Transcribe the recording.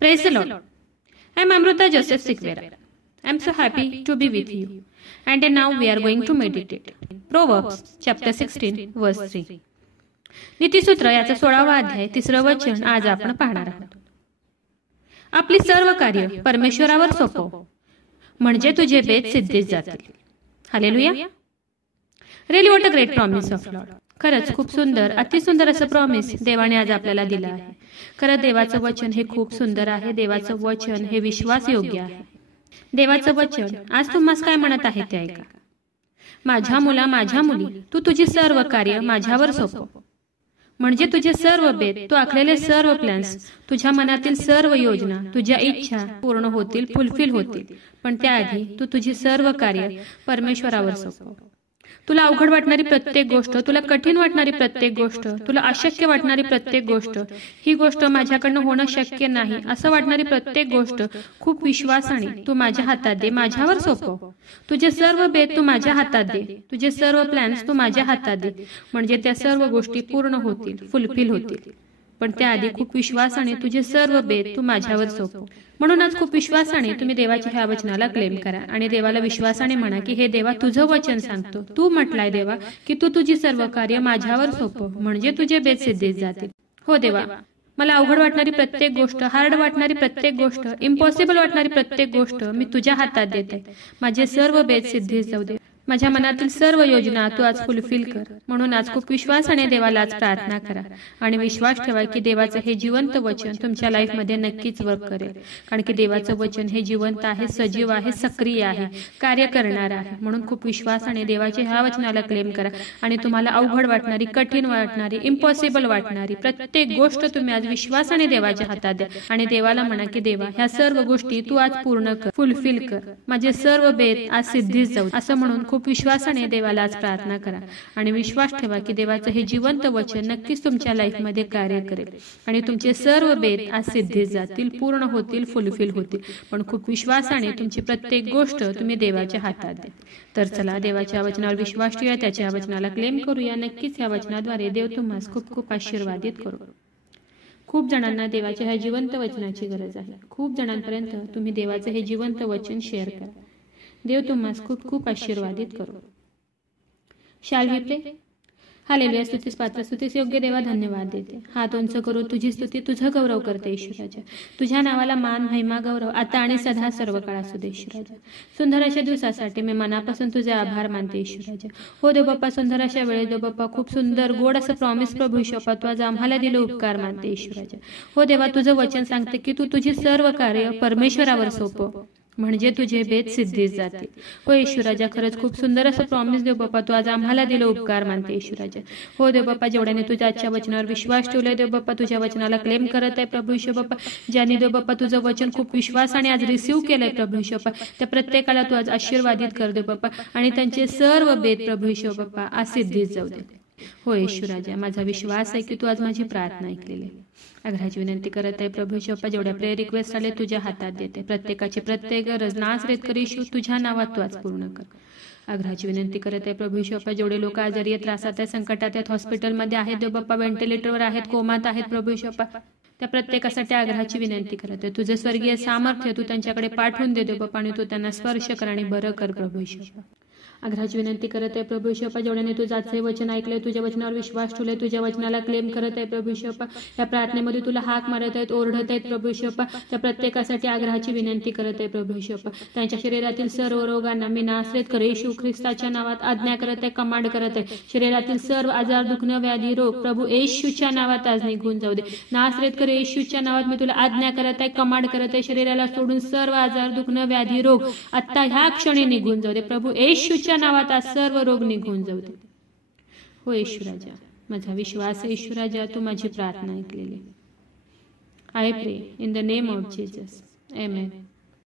Praise the Lord. I am Amrita Joseph Sikvera. I am so happy to be with you. And now we are going to meditate. Proverbs chapter 16 verse 3. नीतिसूत्र याचा 16वा अध्याय 3रं वचन आज आपण पाहणार आहोत. आपली सर्व कार्य परमेश्वरावर सोपव, म्हणजे तुझे बेत सिद्धीस जातील. Hallelujah. Really what a great promise of Lord. खरंच खूप सुंदर, अतिसुंदर असं प्रॉमिस देवाने आज आपल्याला दिलं आहे. खरं देवाचं वचन हे खूप सुंदर आहे. देवाचं वचन हे विश्वास योग्य आहे. देवाचं वचन आज तुम्हाला काय म्हणत आहे ते ऐका. माझ्या मुला, माझ्या मुली, तू तुझी सर्व कार्य माझ्यावर सोपव, म्हणजे तुझे सर्व बेत, तू आखलेले सर्व प्लॅन्स, तुझ्या मनातील सर्व योजना, तुझ्या इच्छा पूर्ण होतील, फुलफिल होतील. पण त्याआधी तू तुझी सर्व कार्य परमेश्वरावर सोपव. तुला अवघड वाटणारी प्रत्येक गोष्ट, तुला कठीण वाटणारी प्रत्येक गोष्ट, तुला अशक्य वाटणारी प्रत्येक गोष्ट, ही गोष्ट माझ्याकडनं होणं शक्य नाही असं वाटणारी प्रत्येक गोष्ट खूप विश्वासाने तू माझ्या हातात दे, माझ्यावर सोपव. तुझे सर्व बेत तू माझ्या हातात दे, तुझे सर्व प्लॅन्स तू माझ्या हातात दे, म्हणजे त्या सर्व गोष्टी पूर्ण होतील, फुलफिल होतील. पण त्याआधी खूप विश्वासाने तुझे सर्व बेत तू माझ्यावर सोपव. म्हणूनच खूप विश्वासाने तुम्ही देवाच्या ह्या वचनाला क्लेम करा आणि देवाला विश्वासाने म्हणा की हे देवा, तुझं वचन सांगतो, तू म्हटलाय देवा की तू तुझी सर्व कार्य माझ्यावर सोपव, म्हणजे तुझे बेत सिद्धीस जातील. हो देवा, मला अवघड वाटणारी प्रत्येक गोष्ट, हार्ड वाटणारी प्रत्येक गोष्ट, इम्पॉसिबल वाटणारी प्रत्येक गोष्ट मी तुझ्या हातात देते. माझे सर्व बेत सिद्धीस जाऊ दे. माझ्या मनातील सर्व योजना तू आज फुलफिल कर. म्हणून आज खूप विश्वासाने देवाला आज प्रार्थना करा आणि विश्वास ठेवा की देवाचं हे जिवंत वचन तुमच्या लाईफमध्ये नक्कीच वर्क करेल. कारण की देवाचं वचन हे जिवंत आहे, सजीव आहे, सक्रिय आहे, कार्य करणार आहे. म्हणून खूप विश्वासाने देवाच्या ह्या वचनाला क्लेम करा आणि तुम्हाला अवघड वाटणारी, कठीण वाटणारी, इम्पॉसिबल वाटणारी प्रत्येक गोष्ट तुम्ही आज विश्वासाने देवाच्या हातात द्या आणि देवाला म्हणा की देवा, ह्या सर्व गोष्टी तू आज पूर्ण कर, फुलफिल कर. माझे सर्व बेत आज सिद्धीस जाऊ. असं म्हणून खूप विश्वासाने देवाला आज प्रार्थना करा आणि विश्वास ठेवा की देवाचं हे जिवंत वचन नक्कीच तुमच्या लाईफमध्ये कार्य करेल आणि तुमचे सर्व बेत आज सिद्धीस जातील, पूर्ण होतील, फुलफिल होतील. पण खूप विश्वासाने तुमची प्रत्येक गोष्ट तुम्ही देवाच्या हातात द्या. तर चला देवाच्या वचनावर विश्वास ठेवूया, त्याच्या वचनाला क्लेम करूया. नक्कीच या वचनाद्वारे देव तुम्हाला खूप खूप आशीर्वादित करू. खूप जणांना देवाच्या ह्या जिवंत वचनाची गरज आहे. खूप जणांपर्यंत तुम्ही देवाचं हे जिवंत वचन शेअर करा. देव तुम्हाला खूप खूप आशीर्वादित करू. शाल वी प्रे. हालेलुया. स्तुतीस पात्र, स्तुतीस योग्य देवा, धन्यवाद देते. हात उंच करू तुझी स्तुती, तुझं गौरव करते ईश्वराच्या. तुझ्या नावाला मान, महिमा, गौरव आता आणि सदा सर्व काळ असू दे ईश्वराच्या. सुंदर अशा दिवसासाठी मी मनापासून तुझे आभार मानते ईश्वराच्या. हो देव बाप्पा, सुंदर अशा वेळेस देव बाप्पा खूप सुंदर गोड असं प्रॉमिस प्रभू ईश्वरा तू आज आम्हाला दिलं उपकार मानते ईश्वराच्या. हो देवा, तुझं वचन सांगते की तू तुझी सर्व कार्य परमेश्वरावर सोपव, म्हणजे तुझे बेत सिद्धीस जातील. हो ईश्वराजा, खरंच खूप सुंदर असं प्रॉमिस देव बाप्पा तू आज आम्हाला दिलं उपकार मानते ईश्वराजा. हो देव बाप्पा, जेवढ्याने तुझ्या आजच्या वचनावर विश्वास ठेवलाय देव बाप्पा, तुझ्या वचनाला क्लेम करत आहे प्रभू ईश्वर बाप्पा, ज्याने देव बाप्पा तुझं वचन खूप विश्वासाने आज रिसीव्ह केलंय प्रभू ईश्वर बाप्पा, त्या प्रत्येकाला तू आज आशीर्वादित कर देव बाप्पा आणि त्यांचे सर्व बेत प्रभू ईश्वर बाप्पा आज सिद्धीस जाऊ दे. हो ईश्वराजा, माझा विश्वास आहे की तू आज माझी प्रार्थना ऐकलेली. आग्रहाची विनंती करत आहे प्रभू ईश्वर, जेवढ्या प्रेयर रिक्वेस्ट आले तुझ्या हातात देते. प्रत्येकाची प्रत्येक गरज नासरेत कर ईश्वर, तुझ्या नावात तू आज पूर्ण कर. आग्रहाची विनंती करत आहे प्रभू ईश्वर, जेवढे लोक आजारी आहेत, त्रासात आहेत, संकटात आहेत, हॉस्पिटलमध्ये आहेत देव बाप्पा, व्हेंटिलेटरवर आहेत, कोमात आहेत प्रभू ईश्वर, त्या प्रत्येकासाठी आग्रहाची विनंती करत आहे. तुझे स्वर्गीय सामर्थ्य तू त्यांच्याकडे पाठवून दे देव बाप्पा आणि तू त्यांना स्पर्श कर आणि बरं कर प्रभू ईश्वर. आग्रहाची विनंती करत आहे प्रभू ईश्वर, जेवढ्याने तुझं आजचे वचन ऐकलंय, तुझ्या वचनावर विश्वास ठेवलाय, तुझ्या वचनाला क्लेम करत आहे प्रभू ईश्वर, या प्रार्थनेमध्ये तुला हाक मारत आहेत, ओरडत आहेत प्रभू ईश्वर, त्या प्रत्येकासाठी आग्रहाची विनंती करत आहे प्रभू ईश्वर. त्यांच्या शरीरातील सर्व रोगांना मी नासरेत कर येशू ख्रिस्ताच्या नावात आज्ञा करत आहे, कमांड करत आहे. शरीरातील सर्व आजार, दुखणं, व्याधी, रोग प्रभू येशूच्या नावात आज निघून जाऊ दे. नासरेत कर येशूच्या नावात मी तुला आज्ञा करत आहे, कमांड करत आहे. शरीराला सोडून सर्व आजार, दुखणं, व्याधी, रोग आता ह्या क्षणी निघून जाऊ दे प्रभू येशूच्या नावात आज सर्व रोग निघून जाऊ दे. हो ईश्वराजा, माझा विश्वास आहे ईश्वराजा, तू माझी प्रार्थना ऐकलेली. आय प्रे in the name of Jesus. Amen.